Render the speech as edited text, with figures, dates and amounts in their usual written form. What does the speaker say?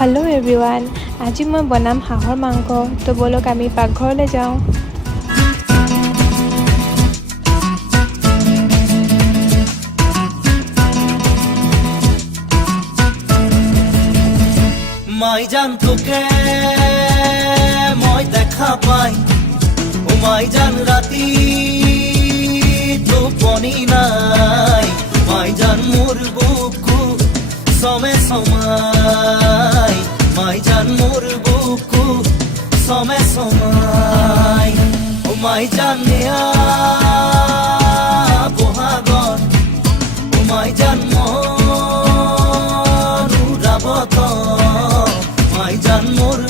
Hello' everyone, আজি মই বনাম হাঁহৰ মাংস। তো ব'লক আমি পাকঘৰলৈ যাওঁ। মাইজান তোকে মই দেখা পাই, ও মাইজান রাতি টোপনি নাই। মাইজান মোর বুকু সমে সমাই, মাইজান মোর বুকু সমে সমাই। ও মাইজান নেয়া বহাগত, ও মাইজান মন উড়াবত, মাইজান মোর